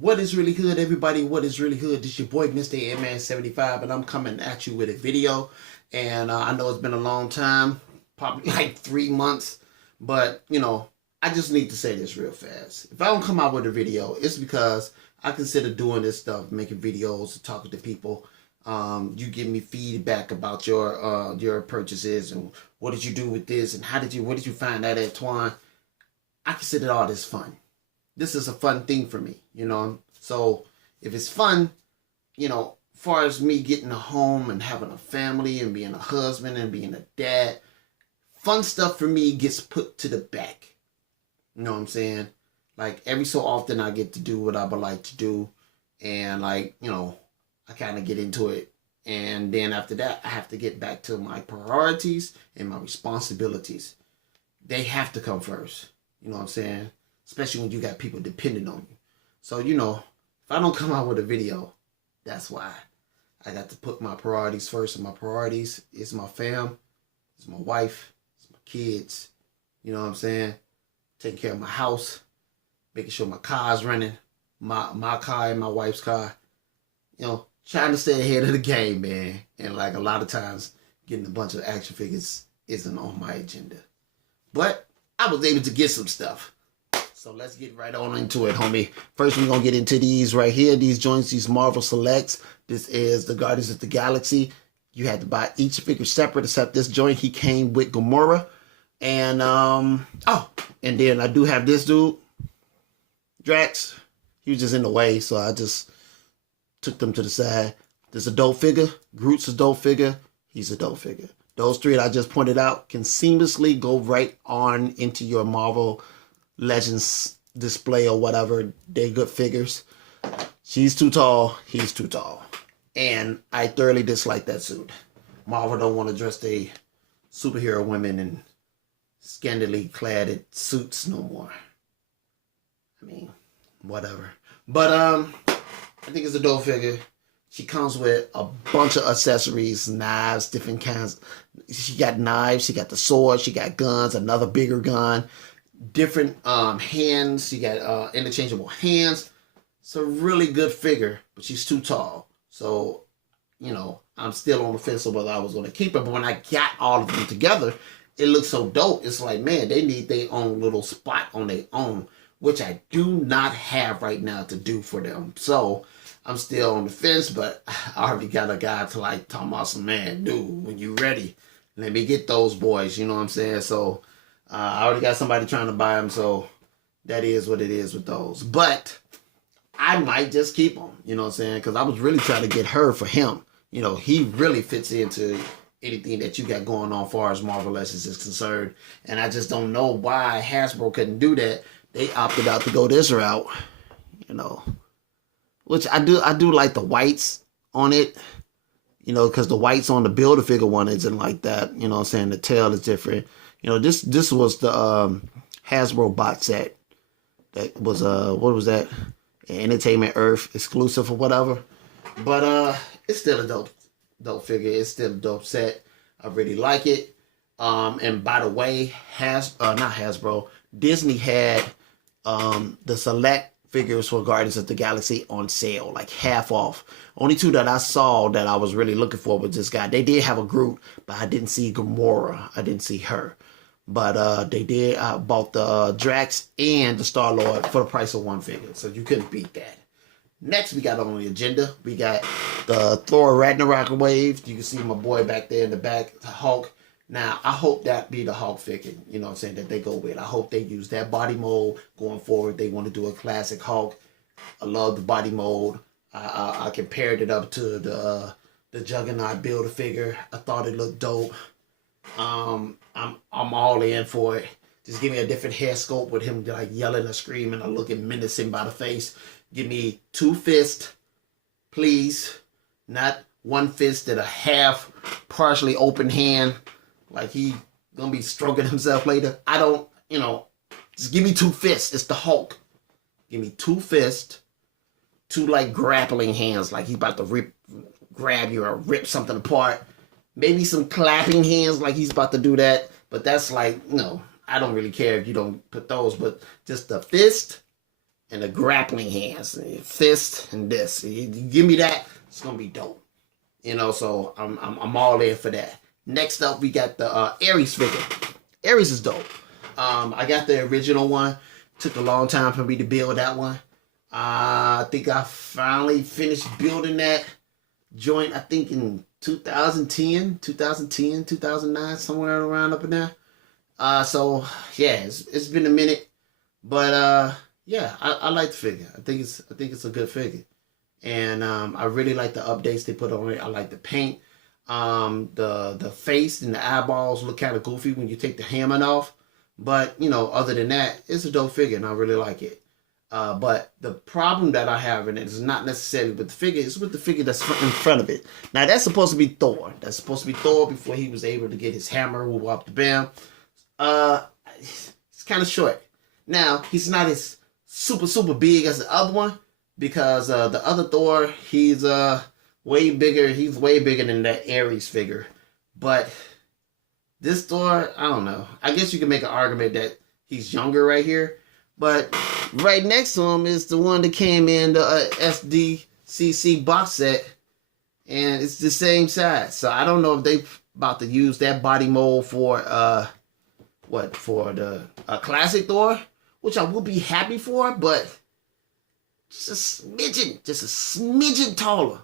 What is really good, everybody? What is really good? This your boy, Mr. Airman75, and I'm coming at you with a video. And I know it's been a long time, probably like 3 months, but I just need to say this real fast. If I don't come out with a video, it's because I consider doing this stuff, making videos, talking to people. You give me feedback about your purchases and what did you do with this and what did you find out at Twine? I consider all this fun. This is a fun thing for me, So if it's fun, far as me getting a home and having a family and being a husband and being a dad, fun stuff for me gets put to the back. You know what I'm saying? Like every so often I get to do what I would like to do, and I kind of get into it. And then after that, I have to get back to my priorities and my responsibilities. They have to come first. You know what I'm saying? Especially when you got people depending on you. So, if I don't come out with a video, that's why. I got to put my priorities first, and my priorities is my fam, it's my wife, it's my kids. You know what I'm saying? Taking care of my house, making sure my car's running, my car and my wife's car. Trying to stay ahead of the game, man. And like a lot of times, getting a bunch of action figures isn't on my agenda. But I was able to get some stuff. So let's get right on into it, homie. First, we're going to get into these right here. These joints, these Marvel Selects. This is the Guardians of the Galaxy. You had to buy each figure separate, except this joint. He came with Gamora. And, and then I do have this dude, Drax. He was just in the way, so I just took them to the side. There's a dope figure. Groot's a dope figure. He's a dope figure. Those three that I just pointed out can seamlessly go right on into your Marvel Legends display or whatever. They're good figures. She's too tall. He's too tall. And I thoroughly dislike that suit. Marvel don't want to dress the superhero women in scantily clad suits no more. I mean, whatever. But I think it's a dope figure. She comes with a bunch of accessories, knives, different kinds. She got knives, she got the sword, she got guns, another bigger gun, different hands. She got interchangeable hands. It's a really good figure, but she's too tall. So, I'm still on the fence of whether I was going to keep her. But when I got all of them together, it looks so dope. It's like, man, they need their own little spot on their own, which I do not have right now to do for them. So I'm still on the fence, but I already got a guy to talking about some, man, dude, when you ready, let me get those boys. You know what I'm saying? So I already got somebody trying to buy them. So that is what it is with those. But I might just keep them. You know what I'm saying? Because I was really trying to get her for him. He really fits into anything that you got going on as far as Marvel Legends is concerned. And I just don't know why Hasbro couldn't do that. They opted out to go this route, which I do like the whites on it, because the whites on the Build-A-Figure one isn't like that. You know what I'm saying? The tail is different. This was the Hasbro box set that was what was that? Entertainment Earth exclusive or whatever. But it's still a dope figure. It's still a dope set. I really like it. And by the way, not Hasbro, Disney had the select figures for Guardians of the Galaxy on sale, like half off. Only two that I saw that I was really looking for was this guy. They did have a Groot, but I didn't see Gamora. I didn't see her. But they did. I bought the Drax and the Star-Lord for the price of one figure, so you couldn't beat that. Next, we got on the agenda, we got the Thor Ragnarok wave. You can see my boy back there in the back, the Hulk. Now, I hope that be the Hulk figure, you know what I'm saying, that they go with. I hope they use that body mold going forward. They want to do a classic Hulk. I love the body mold. I compared it up to the Juggernaut Build-A-Figure. I thought it looked dope. I'm all in for it. Just give me a different hair sculpt with him yelling and screaming or looking menacing by the face. Give me two fists, please. Not one fist and a half partially open hand. Like he gonna be stroking himself later. I don't, just give me two fists. It's the Hulk. Give me two fists, two grappling hands, like he's about to grab you or rip something apart. Maybe some clapping hands, like he's about to do that. But that's no, I don't really care if you don't put those. But just the fist and the grappling hands, fist and this. You give me that, it's gonna be dope. You know, so I'm all in for that. Next up, we got the Ares figure. Ares is dope. I got the original one. Took a long time for me to build that one. I think I finally finished building that joint, I think in 2010, 2009, somewhere around up in there. So yeah, it's been a minute, but yeah, I like the figure. I think it's a good figure, and I really like the updates they put on it. I like the paint. The face and the eyeballs look kind of goofy when you take the helmet off, but you know, other than that, it's a dope figure, and I really like it. But the problem that I have in it is not necessarily with the figure, it's with the figure that's in front of it. Now, that's supposed to be Thor. That's supposed to be Thor before he was able to get his hammer, move up the bam. It's kind of short. Now, he's not as super big as the other one, because the other Thor, he's way bigger. He's way bigger than that Ares figure. But this Thor, I don't know. I guess you can make an argument that he's younger right here. But right next to him is the one that came in the SDCC box set, and it's the same size. So I don't know if they about to use that body mold for for the classic Thor, which I will be happy for, but just a smidgen taller,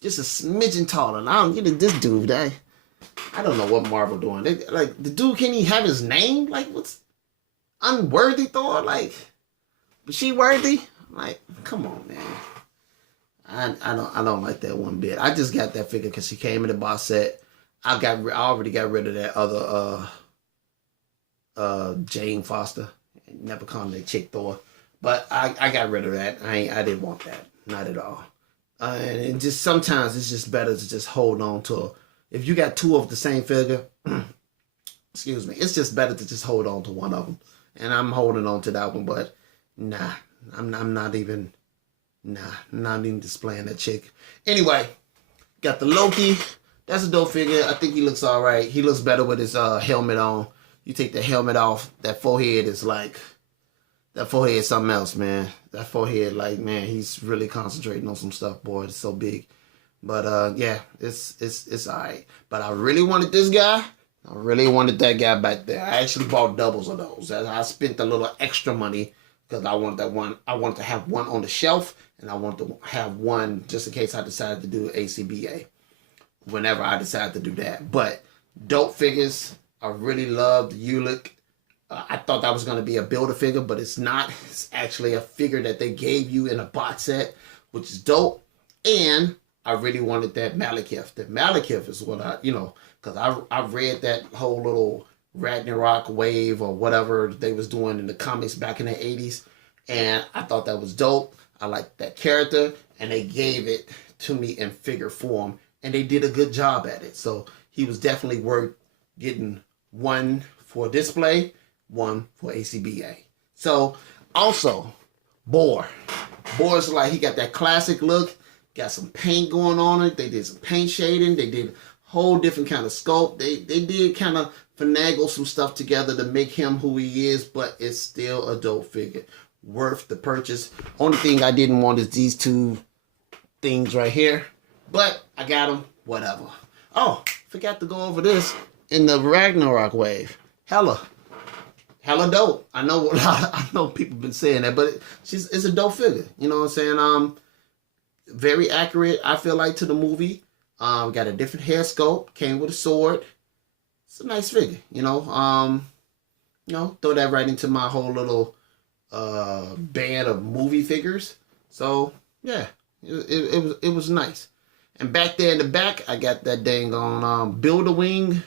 just a smidgen taller. And I don't get this dude. I don't know what Marvel doing. Like the dude can't even have his name. Like what's Unworthy Thor? Like, was she worthy? Like, come on, man. I don't like that one bit. I just got that figure because she came in the box set. I already got rid of that other Jane Foster. Never called that chick Thor, but I got rid of that. I didn't want that, not at all. And it just sometimes it's just better to just hold on to. If you got two of the same figure, excuse me, it's just better to just hold on to one of them. And I'm holding on to that one, but nah, I'm not even displaying that chick. Anyway, got the Loki. That's a dope figure. I think he looks all right. He looks better with his helmet on. You take the helmet off, that forehead is something else, man. That forehead, like, man, he's really concentrating on some stuff, boy. It's so big. But yeah, it's all right. But I really wanted this guy. I really wanted that guy back there. I actually bought doubles of those. I spent a little extra money because I wanted that one. I wanted to have one on the shelf, and I wanted to have one just in case I decided to do ACBA. Whenever I decided to do that. But dope figures. I really loved Ulick. I thought that was going to be a builder figure, but it's not. It's actually a figure that they gave you in a box set, which is dope. And I really wanted that Malekith. The Malekith is what because I read that whole little Ragnarok wave or whatever they was doing in the comics back in the 80s. And I thought that was dope. I liked that character. And they gave it to me in figure form. And they did a good job at it. So he was definitely worth getting one for display, one for ACBA. So also, Boar. Boar's like, he got that classic look. Got some paint going on it. They did some paint shading. They did whole different kind of sculpt. They did kind of finagle some stuff together to make him who he is, but it's still a dope figure. Worth the purchase. Only thing I didn't want is these two things right here, but I got them, whatever. Oh, forgot to go over this in the Ragnarok wave. Hella dope. I know people been saying that, but it's a dope figure. You know what I'm saying? Very accurate, I feel like, to the movie. Got a different hair sculpt, came with a sword. It's a nice figure, throw that right into my whole little band of movie figures. So yeah, it was nice. And back there in the back, I got that dang on Build-A-Wing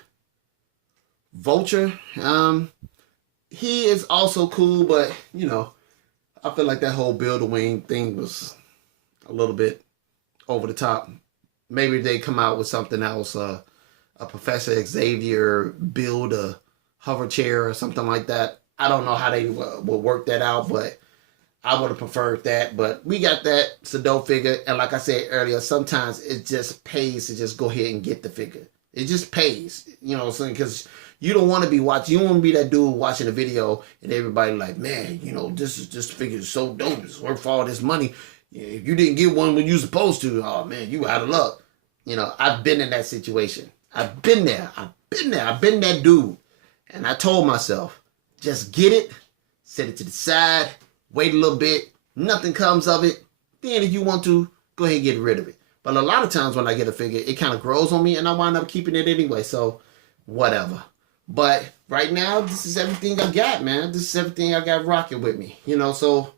Vulture. He is also cool, but I feel like that whole Build-A-Wing thing was a little bit over the top. Maybe they come out with something else, a Professor Xavier build a hover chair or something like that. I don't know how they will work that out, but I would have preferred that. But we got that. It's a dope figure. And like I said earlier, sometimes it just pays to just go ahead and get the figure. It just pays, because You don't want to be watching. You don't want to be that dude watching a video and everybody like, man, you know, this figure is so dope. It's worth all this money. If you didn't get one when you supposed to, oh man, you out of luck. You know, I've been in that situation. I've been there. I've been that dude. And I told myself, just get it, set it to the side, wait a little bit, nothing comes of it. Then if you want to, go ahead and get rid of it. But a lot of times when I get a figure, it kind of grows on me and I wind up keeping it anyway. So, whatever. But right now, this is everything I got, man. This is everything I got rocking with me. You know, so,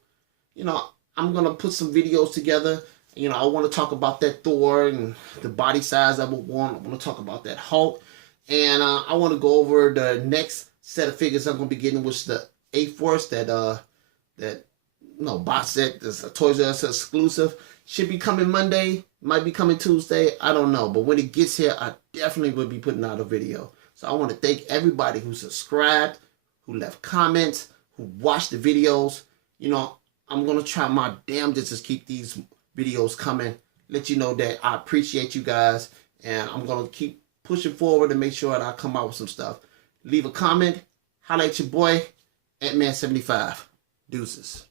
you know, I'm going to put some videos together. You know, I want to talk about that Thor and the body size I would want. I want to talk about that Hulk. And I want to go over the next set of figures I'm going to be getting, which is the A-Force, that box set. That's a Toys R Us exclusive. Should be coming Monday. Might be coming Tuesday. I don't know. But when it gets here, I definitely will be putting out a video. So I want to thank everybody who subscribed, who left comments, who watched the videos. You know, I'm going to try my damnedest to keep these videos coming. Let you know that I appreciate you guys. And I'm going to keep pushing forward and make sure that I come out with some stuff. Leave a comment. Holla at your boy, Ant-Man 75. Deuces.